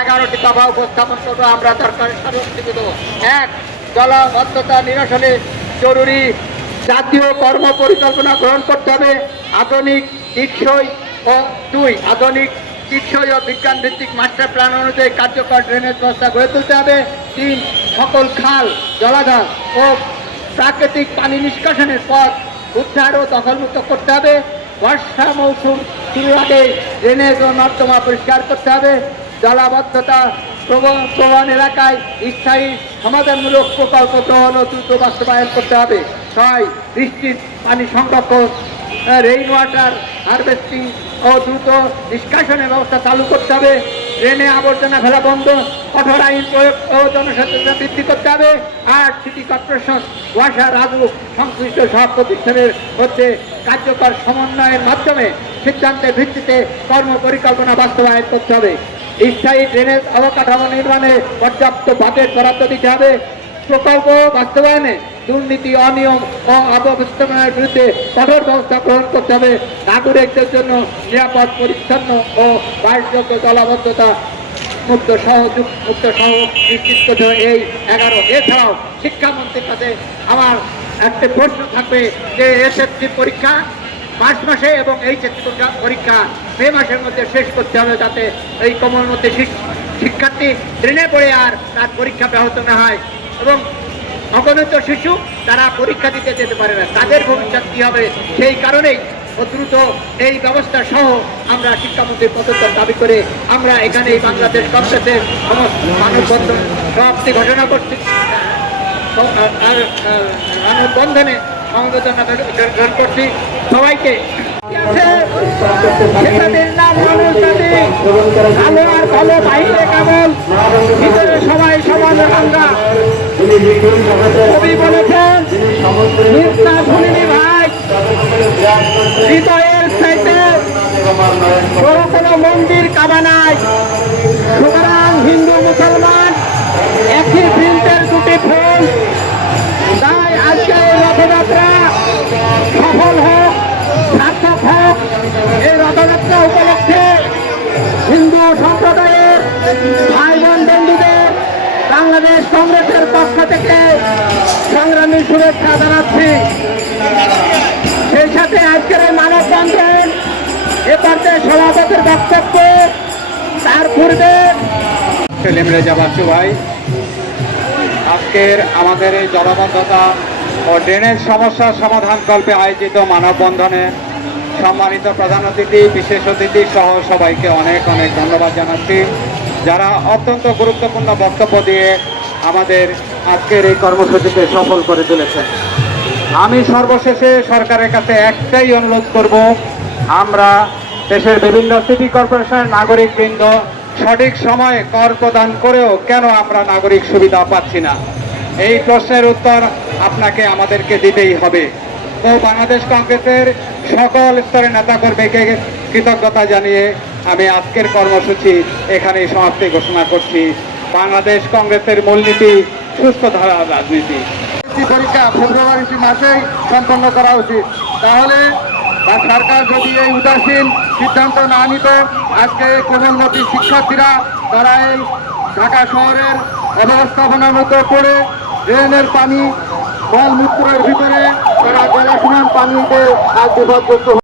11টি দফা উপস্থাপন করবো আমরা সরকারের সর্বস্থিত। 1. জলাবদ্ধতা নিরসনে জরুরি জাতীয় কর্ম পরিকল্পনা গ্রহণ করতে হবে আধুনিক টেকসই ও 2. আধুনিক টেকসই ও বিজ্ঞান ভিত্তিক মাস্টার প্ল্যান অনুযায়ী কার্যকর ড্রেনেজ ব্যবস্থা গড়ে তুলতে হবে। 3. সকল খাল জলাধার ও প্রাকৃতিক পানি নিষ্কাশনের পথ উদ্ধার ও দখলমুক্ত করতে হবে। বর্ষা মৌসুম শুরুর আগে ড্রেনেজ ও নর্দমা পরিষ্কার করতে হবে। জলাবদ্ধতা প্রবণ এলাকায় স্থায়ী সমাধানমূলক প্রকল্প গ্রহণ ও দ্রুত বাস্তবায়ন করতে হবে। 6. বৃষ্টির পানি সংরক্ষণ রেইন ওয়াটার হারভেস্টিং ও দ্রুত নিষ্কাশনের ব্যবস্থা চালু করতে হবে। ড্রেনে আবর্জনা ফেলা বন্ধ, কঠোর আইন প্রয়োগ ও জনসচেতনতা বৃদ্ধি করতে হবে। আর সিটি কর্পোরেশন ওয়াসা রাজুক সংশ্লিষ্ট সব প্রতিষ্ঠানের মধ্যে কার্যকর সমন্বয়ের মাধ্যমে সিদ্ধান্তের ভিত্তিতে কর্ম পরিকল্পনা বাস্তবায়ন করতে হবে। স্থায়ী ড্রেনেজ অবকাঠামো নির্মাণে পর্যাপ্ত বাজেট বরাদ্দ দিতে হবে। প্রকল্প বাস্তবায়নে দুর্নীতি অনিয়ম ও অব্যবস্থাপনার বিরুদ্ধে কঠোর ব্যবস্থা গ্রহণ করতে হবে। নাগরিকদের জন্য নিরাপদ পরিচ্ছন্ন ও বাসযোগ্য জলাবদ্ধতা মুক্ত সহ নিশ্চিত করতে হবে এই 11। এছাড়াও শিক্ষামন্ত্রীর কাছে আমার একটা প্রশ্ন থাকবে যে এসএসসি পরীক্ষা মার্চ মাসে এবং এইচএসসি পরীক্ষা মে মাসের মধ্যে শেষ করতে হবে, যাতে এই কমর মধ্যে শিক্ষার্থী ট্রেনে পড়ে আর তার পরীক্ষা ব্যাহত না হয় এবং অগণিত শিশু তারা পরীক্ষা দিতে যেতে পারে না, তাদের ভবিষ্যৎ কী হবে। সেই কারণেই দ্রুত এই ব্যবস্থা সহ আমরা শিক্ষামন্ত্রীর পদত্যাগ দাবি করে আমরা এখানে এই বাংলাদেশ কংগ্রেসের সমস্ত মানববন্ধন সমাপ্তি ঘোষণা করছি। আর মানববন্ধনে সমবেদনা গ্রহণ করছি সবাইকে। ভালো আর ভালো বাইরে কেমন ভিতরে সবাই সমান রাঙ্গা কবি বলেছেন নিষ্ঠা শুনিনি ভাই হৃদয়ের চাইতে বড় কোনো মন্দির কাবা নাই। সুতরাং হিন্দু মুসলমান একই প্রিন্টের দুটি ফুল। তাই আজকে রথযাত্রা সফল হোক, সার্থক হোক। এই রথযাত্রা উপলক্ষে হিন্দু সম্প্রদায়ের ভাই বোন বন্ধুদের বাংলাদেশ কংগ্রেসের পক্ষ থেকে সংগ্রামী শুভেচ্ছা জানাচ্ছি। সেই সাথে আজকের এই মানববন্ধন এ পর্যায়ে সভাপতির বক্তব্য, তার পূর্বে রেজা বাচ্চু ভাই, আজকের আমাদের এই জলাবদ্ধতা ও ড্রেনেজ সমস্যার সমাধান কল্পে আয়োজিত মানববন্ধনে সম্মানিত প্রধান অতিথি, বিশেষ অতিথি সহ সবাইকে অনেক অনেক ধন্যবাদ জানাচ্ছি, যারা অত্যন্ত গুরুত্বপূর্ণ বক্তব্য দিয়ে আমাদের আজকের এই কর্মসূচিকে সফল করে তুলেছেন। আমি সর্বশেষে সরকারের কাছে একটাই অনুরোধ করব, আমরা দেশের বিভিন্ন সিটি কর্পোরেশনের নাগরিকবৃন্দ সঠিক সময়ে কর প্রদান করেও কেন আমরা নাগরিক সুবিধা পাচ্ছি না, এই প্রশ্নের উত্তর আপনাকে আমাদেরকে দিতেই হবে। তো বাংলাদেশ কংগ্রেসের সকল স্তরের নেতাকর্মীকে কৃতজ্ঞতা জানিয়ে আমি আজকের কর্মসূচি এখানেই সমাপ্তি ঘোষণা করছি। বাংলাদেশ কংগ্রেসের মূলনীতি সুস্থ ধারার রাজনীতি। পরীক্ষা ফেব্রুয়ারি মাসেই সম্পন্ন করা উচিত। তাহলে সরকার যদি এই উদাসীন সিদ্ধান্ত না নিত, আজকে কোমলমতি শিক্ষার্থীরা তারা এই ঢাকা শহরের অব্যবস্থাপনার মতো করে ড্রেনের পানি মলমূত্রের ভিতরে তারা জলাশয় পানিতে আজ বিপদগ্রস্ত